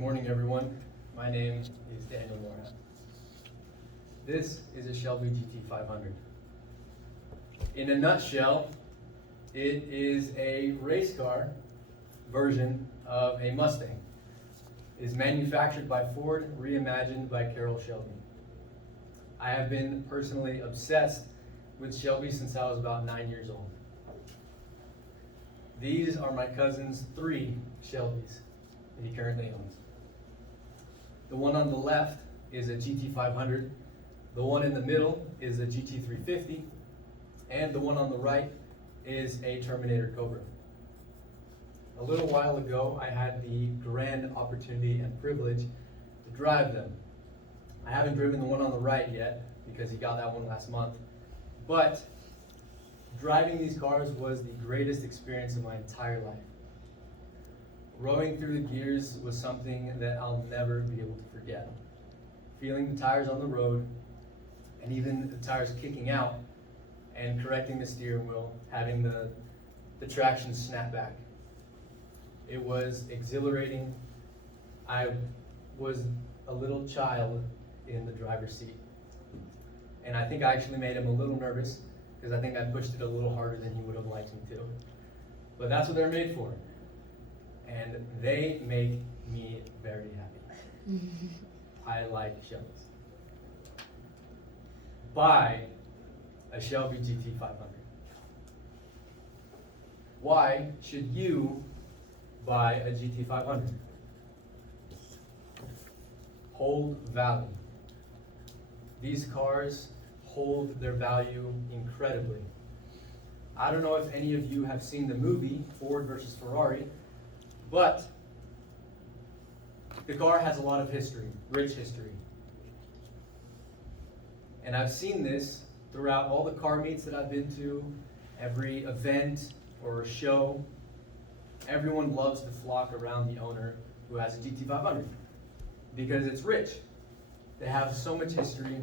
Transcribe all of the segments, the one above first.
morning, everyone. My name is Daniel Mora. This is a Shelby GT500. In a nutshell, it is a race car version of a Mustang. It is manufactured by Ford, reimagined by Carroll Shelby. I have been personally obsessed with Shelby since I was about 9 years old. These are my cousin's 3 Shelbys that he currently owns. The one on the left is a GT500, the one in the middle is a GT350, and the one on the right is a Terminator Cobra. A little while ago, I had the grand opportunity and privilege to drive them. I haven't driven the one on the right yet because he got that one last month, but driving these cars was the greatest experience of my entire life. Rowing through the gears was something that I'll never be able to forget. Feeling the tires on the road, and even the tires kicking out, and correcting the steering wheel, having the traction snap back. It was exhilarating. I was a little child in the driver's seat. And I think I actually made him a little nervous, because I think I pushed it a little harder than he would have liked me to. But that's what they're made for. And they make me very happy. I like Shelbys. Buy a Shelby GT500. Why should you buy a GT500? Hold value. These cars hold their value incredibly. I don't know if any of you have seen the movie Ford versus Ferrari, but the car has a lot of history, rich history. And I've seen this throughout all the car meets that I've been to, every event or show. Everyone loves to flock around the owner who has a GT500 because it's rich. They have so much history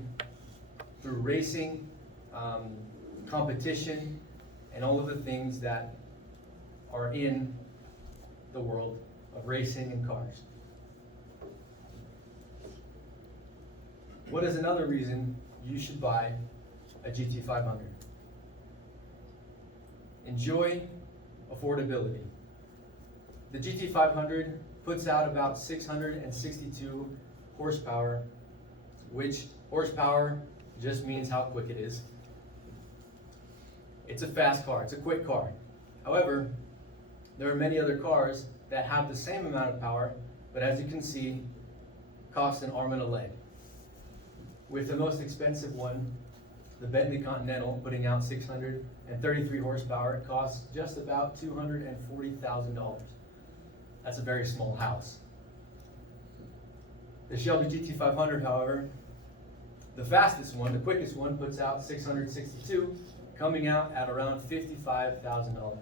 through racing, competition, and all of the things that are in the world of racing and cars. What is another reason you should buy a GT500? Enjoy affordability. The GT500 puts out about 662 horsepower, which horsepower just means how quick it is. It's a fast car, it's a quick car. However, there are many other cars that have the same amount of power, but as you can see, cost an arm and a leg. With the most expensive one, the Bentley Continental, putting out 633 horsepower, costs just about $240,000. That's a very small house. The Shelby GT500, however, the fastest one, the quickest one, puts out 662, coming out at around $55,000.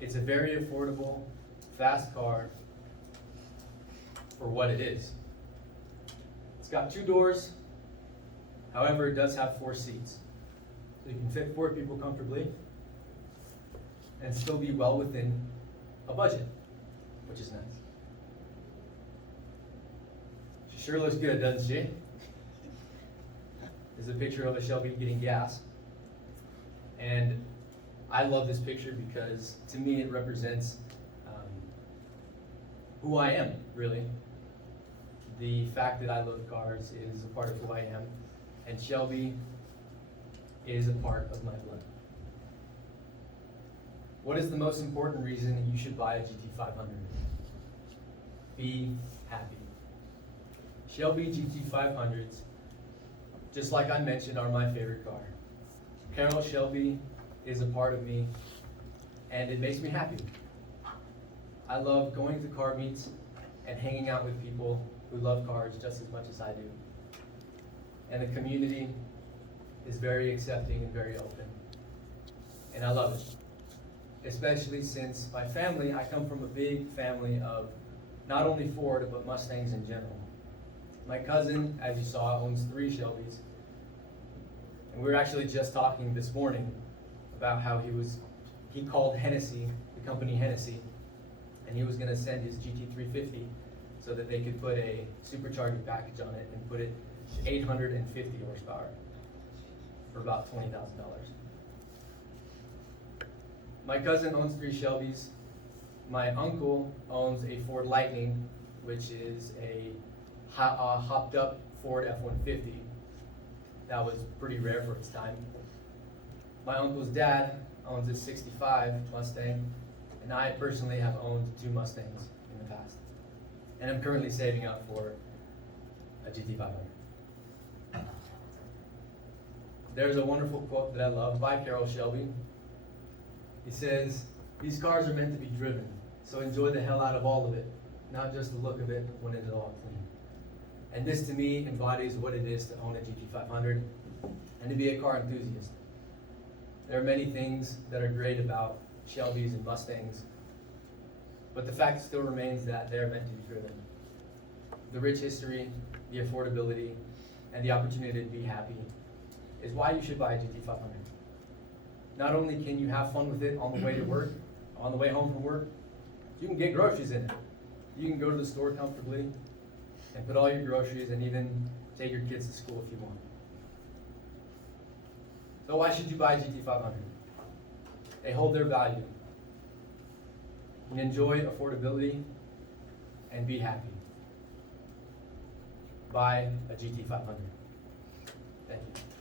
It's a very affordable, fast car for what it is. It's got 2 doors, however, it does have 4 seats. So you can fit 4 people comfortably and still be well within a budget, which is nice. She sure looks good, doesn't she? This is a picture of a Shelby getting gas. And I love this picture because to me it represents who I am, really. The fact that I love cars is a part of who I am, and Shelby is a part of my blood. What is the most important reason that you should buy a GT500? Be happy. Shelby GT500s, just like I mentioned, are my favorite car. Carroll Shelby is a part of me, and it makes me happy. I love going to car meets and hanging out with people who love cars just as much as I do. And the community is very accepting and very open. And I love it. Especially since my family, I come from a big family of not only Ford, but Mustangs in general. My cousin, as you saw, owns 3 Shelbys. And we were actually just talking this morning about how he called Hennessy, the company Hennessy, and he was going to send his GT350 so that they could put a supercharged package on it and put it 850 horsepower for about $20,000. My cousin owns 3 Shelbys. My uncle owns a Ford Lightning, which is a hopped up Ford F-150. That was pretty rare for its time. My uncle's dad owns a 65 Mustang, and I personally have owned 2 Mustangs in the past. And I'm currently saving up for a GT500. There's a wonderful quote that I love by Carroll Shelby. He says, "These cars are meant to be driven, so enjoy the hell out of all of it, not just the look of it when it's all clean." And this to me embodies what it is to own a GT500 and to be a car enthusiast. There are many things that are great about Shelbys and Mustangs, but the fact still remains that they are meant to be driven. The rich history, the affordability, and the opportunity to be happy is why you should buy a GT500. Not only can you have fun with it on the way to work, on the way home from work, you can get groceries in it. You can go to the store comfortably and put all your groceries and even take your kids to school if you want. So why should you buy a GT500? They hold their value. You can enjoy affordability and be happy. Buy a GT500. Thank you.